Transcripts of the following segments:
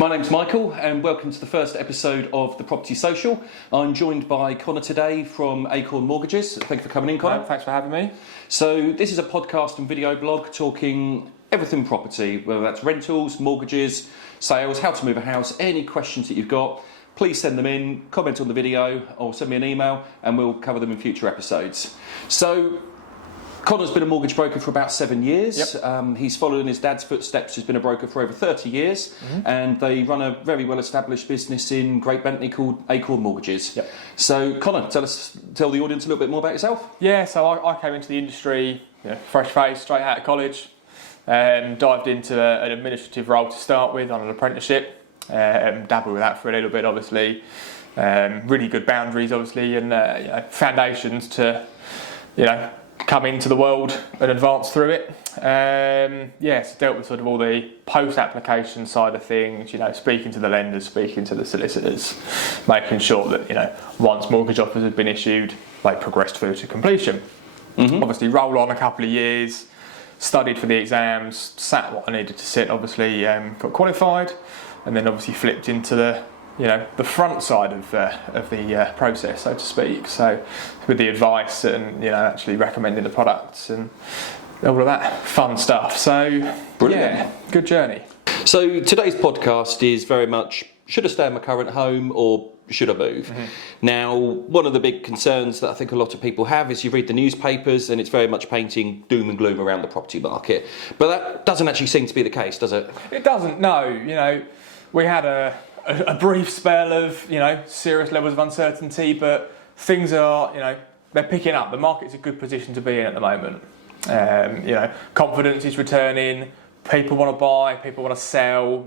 My name's Michael and welcome to the first episode of The Property Social. I'm joined by Connor today from Acorn Mortgages. Thank you for coming in, Connor. Thanks for having me. So this is a podcast and video blog talking everything property, whether that's rentals, mortgages, sales, how to move a house, any questions that you've got. Please send them in, comment on the video or send me an email and we'll cover them in future episodes. So Connor's been a mortgage broker for about 7 years. Yep. He's followed in his dad's footsteps, who's been a broker for over 30 years. And they run a very well-established business in Great Bentley called Acorn Mortgages. Yep. So, Connor, tell the audience a little bit more about yourself. Yeah, so I came into the industry, fresh-faced, straight out of college. Dived into an administrative role to start with on an apprenticeship. Dabbled with that for a little bit, obviously. Really good boundaries, obviously, and foundations to, come into the world and advance through it. So dealt with sort of all the post-application side of things, speaking to the lenders, speaking to the solicitors, making sure that, once mortgage offers had been issued, they progressed through to completion. Obviously roll on a couple of years, studied for the exams, sat what I needed to sit, obviously got qualified, and then obviously flipped into the front side of the process, so to speak. So with the advice and actually recommending the products and all of that fun stuff. So brilliant. Yeah, good journey. So today's podcast is very much, should I stay in my current home or should I move? Now, one of the big concerns that I think a lot of people have is you read the newspapers and it's very much painting doom and gloom around the property market. But that doesn't actually seem to be the case, does it? It doesn't, no. We had a brief spell of, serious levels of uncertainty, but things are, they're picking up. The market's a good position to be in at the moment. Confidence is returning. People want to buy, people want to sell,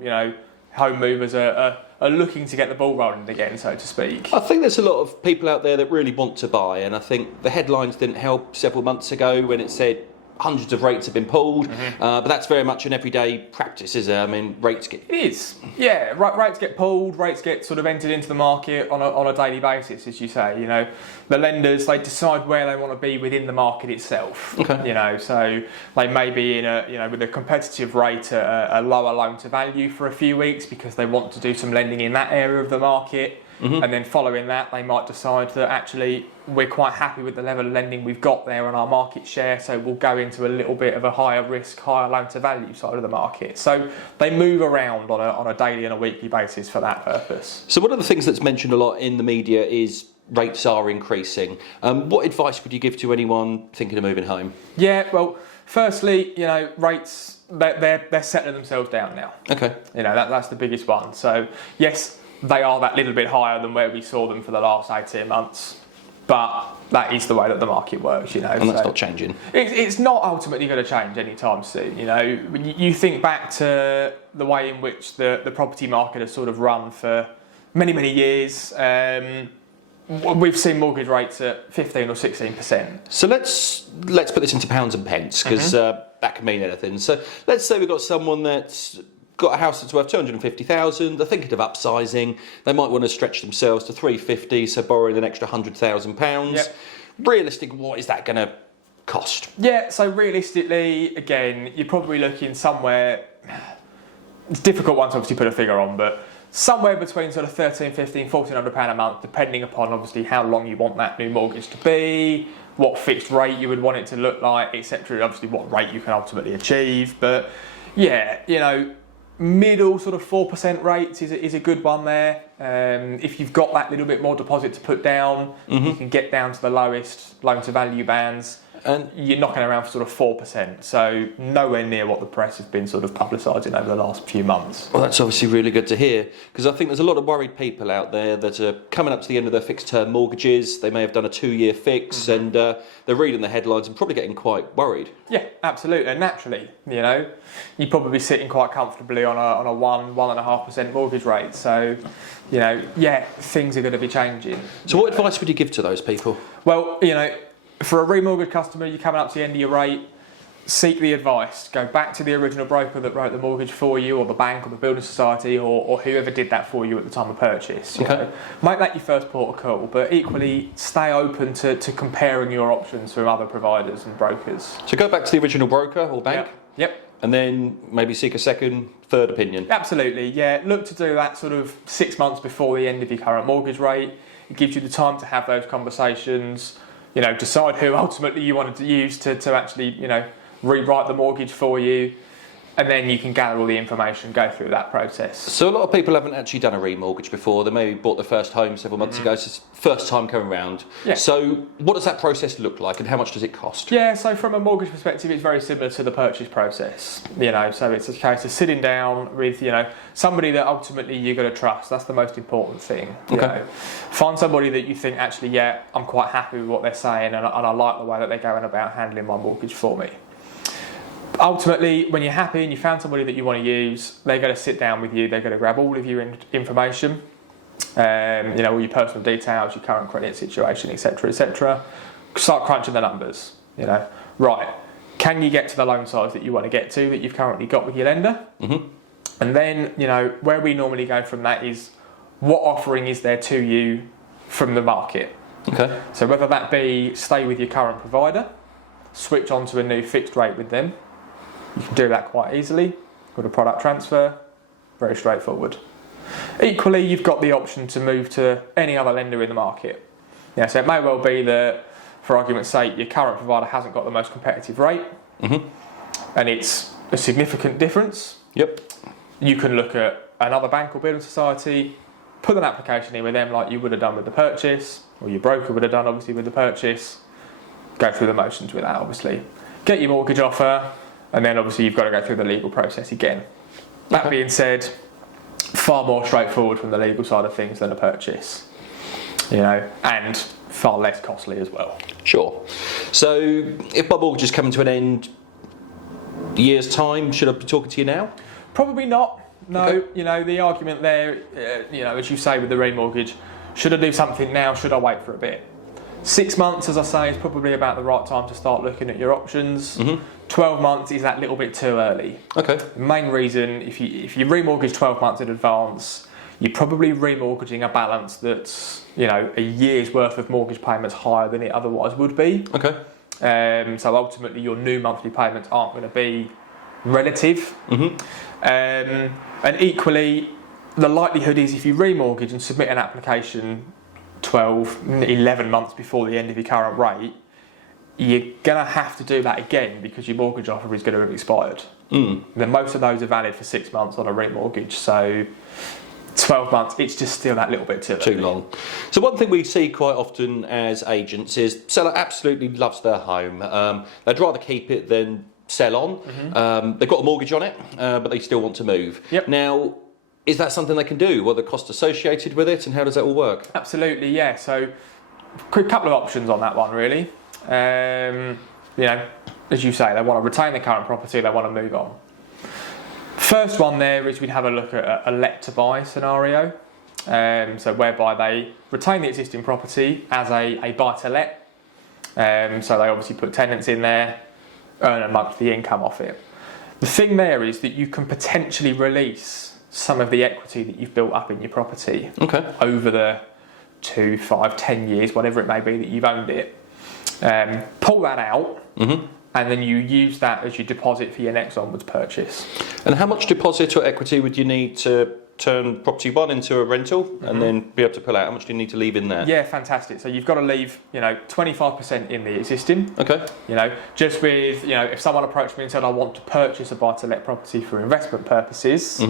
home movers are looking to get the ball rolling again, so to speak. I think there's a lot of people out there that really want to buy, and I think the headlines didn't help several months ago when it said hundreds of rates have been pulled, but that's very much an everyday practice, is it? I mean, rates get... It is, yeah. Rates get pulled, rates get sort of entered into the market on a daily basis, as you say. The lenders, they decide where they want to be within the market itself. Okay. So they may be in with a competitive rate at a lower loan to value for a few weeks because they want to do some lending in that area of the market. And then following that, they might decide that actually we're quite happy with the level of lending we've got there on our market share, so we'll go into a little bit of a higher risk, higher loan to value side of the market. So they move around on a daily and a weekly basis for that purpose. So one of the things that's mentioned a lot in the media is rates are increasing. What advice would you give to anyone thinking of moving home? Yeah, well, firstly, rates, they're settling themselves down now. Okay. That's the biggest one. So yes, they are that little bit higher than where we saw them for the last 18 months. But that is the way that the market works, And that's not changing. It's not ultimately going to change anytime soon, You think back to the way in which the property market has sort of run for many, many years. We've seen mortgage rates at 15 or 16%. So let's put this into pounds and pence, because that can mean anything. So let's say we've got someone that's got a house that's worth 250,000. They're thinking of upsizing. They might want to stretch themselves to 350, so borrowing an extra £100,000. Yep. Realistic, what is that going to cost? Yeah, so realistically, again, you're probably looking somewhere. It's a difficult one to obviously put a figure on, but somewhere between sort of £1,300, £1,500, £1,400 a month, depending upon obviously how long you want that new mortgage to be, what fixed rate you would want it to look like, etc. Obviously, what rate you can ultimately achieve, but yeah, middle sort of 4% rates is a good one there. If you've got that little bit more deposit to put down, you can get down to the lowest loan to value bands, and you're knocking around for sort of 4%. So nowhere near what the press has been sort of publicising over the last few months. Well, that's obviously really good to hear, because I think there's a lot of worried people out there that are coming up to the end of their fixed term mortgages. They may have done a 2-year fix, and they're reading the headlines and probably getting quite worried. Yeah, absolutely. And naturally, you'd probably be sitting quite comfortably on a 1.5% mortgage rate. So, things are going to be changing. So what advice would you give to those people? Well, for a remortgage customer, you're coming up to the end of your rate, seek the advice. Go back to the original broker that wrote the mortgage for you, or the bank, or the building society, or whoever did that for you at the time of purchase. Okay. Make that your first port of call, but equally stay open to comparing your options from other providers and brokers. So go back to the original broker or bank? Yep. and then maybe seek a second, third opinion. Absolutely, yeah. Look to do that sort of 6 months before the end of your current mortgage rate. It gives you the time to have those conversations, decide who ultimately you wanted to use to actually, rewrite the mortgage for you. And then you can gather all the information, go through that process. So a lot of people haven't actually done a remortgage before. They maybe bought their first home several months ago, so it's first time coming round. Yeah. So what does that process look like, and how much does it cost? Yeah, so from a mortgage perspective, it's very similar to the purchase process. So it's a case of sitting down with, somebody that ultimately you're going to trust. That's the most important thing. Okay. Find somebody that you think, actually, yeah, I'm quite happy with what they're saying, and I like the way that they're going about handling my mortgage for me. Ultimately, when you're happy and you found somebody that you want to use, they're going to sit down with you, they're going to grab all of your information, all your personal details, your current credit situation, etc., etc. Start crunching the numbers, Right, can you get to the loan size that you want to get to, that you've currently got with your lender? Mm-hmm. And then, where we normally go from that is, what offering is there to you from the market? Okay. So whether that be stay with your current provider, switch on to a new fixed rate with them. You can do that quite easily with a product transfer, very straightforward. Equally, you've got the option to move to any other lender in the market. So it may well be that, for argument's sake, your current provider hasn't got the most competitive rate, and it's a significant difference. Yep. You can look at another bank or building society, put an application in with them like you would have done with the purchase, or your broker would have done obviously with the purchase, go through the motions with that obviously. Get your mortgage offer, and then obviously you've got to go through the legal process again. That being said, far more straightforward from the legal side of things than a purchase, and far less costly as well. Sure. So if my mortgage is coming to an end year's time, should I be talking to you now? Probably not. No, Okay. The argument there, as you say with the remortgage, should I do something now? Should I wait for a bit? 6 months, as I say, is probably about the right time to start looking at your options. 12 months is that little bit too early. Okay. The main reason, if you remortgage 12 months in advance, you're probably remortgaging a balance that's, a year's worth of mortgage payments higher than it otherwise would be. Okay. So ultimately your new monthly payments aren't going to be relative. And equally, the likelihood is if you remortgage and submit an application 12, 11 months before the end of your current rate, you're going to have to do that again because your mortgage offer is going to have expired. Then most of those are valid for 6 months on a remortgage, so 12 months, it's just still that little bit too long. So one thing we see quite often as agents is seller absolutely loves their home. They'd rather keep it than sell on. They've got a mortgage on it, but they still want to move. Yep. Now, is that something they can do? What are the costs associated with it, and how does that all work? Absolutely, yeah. So, quick couple of options on that one, really. As you say, they want to retain the current property, they want to move on. First one there is we'd have a look at a let to buy scenario. So whereby they retain the existing property as a buy to let. So they obviously put tenants in there, earn a monthly income off it. The thing there is that you can potentially release some of the equity that you've built up in your property over the 2, 5, 10 years, whatever it may be that you've owned it. Pull that out, and then you use that as your deposit for your next onwards purchase. And how much deposit or equity would you need to turn property one into a rental and then be able to pull out? How much do you need to leave in there? Yeah, fantastic. So you've got to leave, 25% in the existing. Okay. Just with, if someone approached me and said, I want to purchase a buy-to-let property for investment purposes,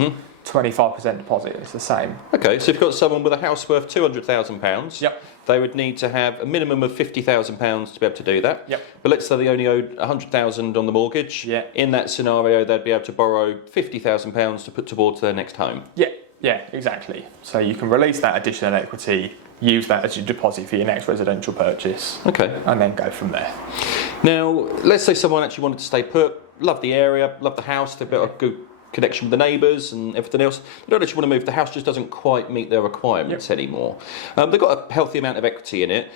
25% deposit, it's the same. Okay, so if you've got someone with a house worth £200,000, Yep. they would need to have a minimum of £50,000 to be able to do that. Yep. But let's say they only owed £100,000 on the mortgage. Yeah. In that scenario, they'd be able to borrow £50,000 to put towards their next home. Yeah, exactly. So you can release that additional equity, use that as your deposit for your next residential purchase. Okay. And then go from there. Now, let's say someone actually wanted to stay put, love the area, love the house, they've got a good connection with the neighbours and everything else. They don't actually want to move. The house just doesn't quite meet their requirements anymore. They've got a healthy amount of equity in it.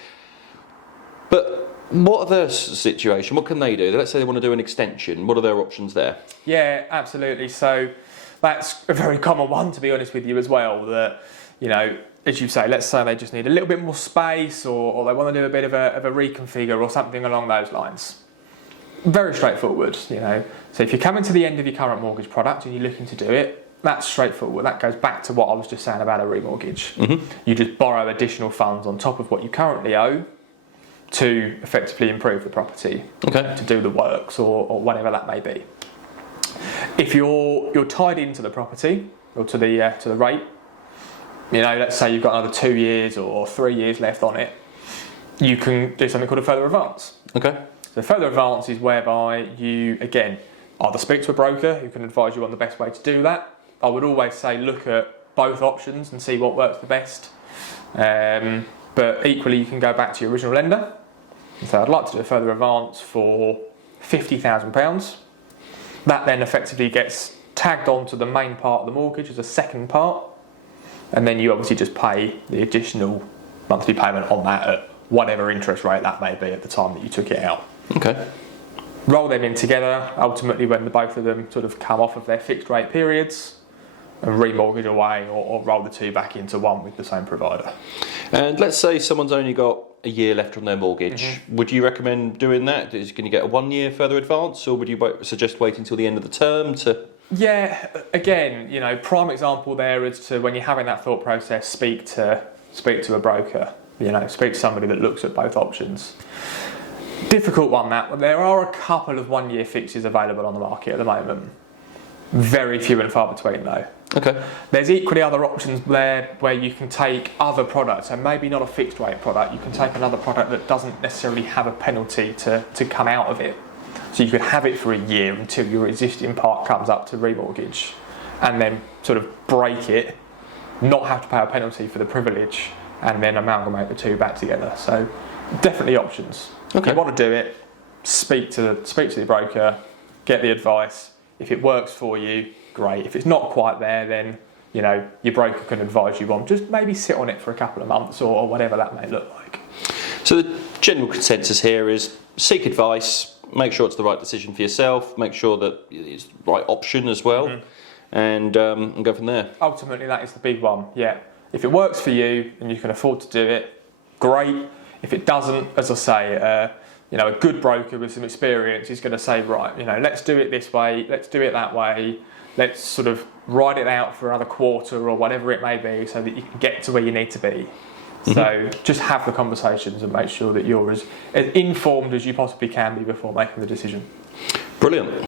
But what are their situation? What can they do? Let's say they want to do an extension. What are their options there? Yeah, absolutely. So that's a very common one, to be honest with you, as well. That, as you say, let's say they just need a little bit more space, or they want to do a bit of a reconfigure or something along those lines. very straightforward, So if you're coming to the end of your current mortgage product and you're looking to do it, that's straightforward. That goes back to what I was just saying about a remortgage. You just borrow additional funds on top of what you currently owe to effectively improve the property, to do the works or whatever that may be. If you're tied into the property or to the rate, let's say you've got another 2 years or 3 years left on it, you can do something called a further advance. So further advance is whereby you, again, either speak to a broker who can advise you on the best way to do that. I would always say look at both options and see what works the best. But equally, you can go back to your original lender and say, I'd like to do a further advance for £50,000. That then effectively gets tagged onto the main part of the mortgage as a second part. And then you obviously just pay the additional monthly payment on that at whatever interest rate that may be at the time that you took it out. Roll them in together, ultimately when the both of them sort of come off of their fixed rate periods, and remortgage away or roll the two back into one with the same provider. And let's say someone's only got a year left on their mortgage. Would you recommend doing that? Can you get a 1 year further advance, or would you suggest waiting until the end of the term to... Yeah, again, prime example there is to when you're having that thought process, speak to a broker. Speak to somebody that looks at both options. Difficult one that. There are a couple of 1 year fixes available on the market at the moment. Very few and far between though. There's equally other options there where you can take other products, and maybe not a fixed rate product, you can take another product that doesn't necessarily have a penalty to come out of it. So you could have it for a year until your existing part comes up to remortgage, and then sort of break it, not have to pay a penalty for the privilege, and then amalgamate the two back together. So definitely options. If you want to do it, speak to the broker, get the advice. If it works for you, great. If it's not quite there, then your broker can advise you on just maybe sit on it for a couple of months or whatever that may look like. So the general consensus here is seek advice, make sure it's the right decision for yourself, make sure that it's the right option as well, and go from there. Ultimately, that is the big one. Yeah. If it works for you and you can afford to do it, great. If it doesn't, as I say, a good broker with some experience is going to say, right, let's do it this way, let's do it that way, let's sort of ride it out for another quarter or whatever it may be so that you can get to where you need to be. So just have the conversations and make sure that you're as informed as you possibly can be before making the decision. Brilliant.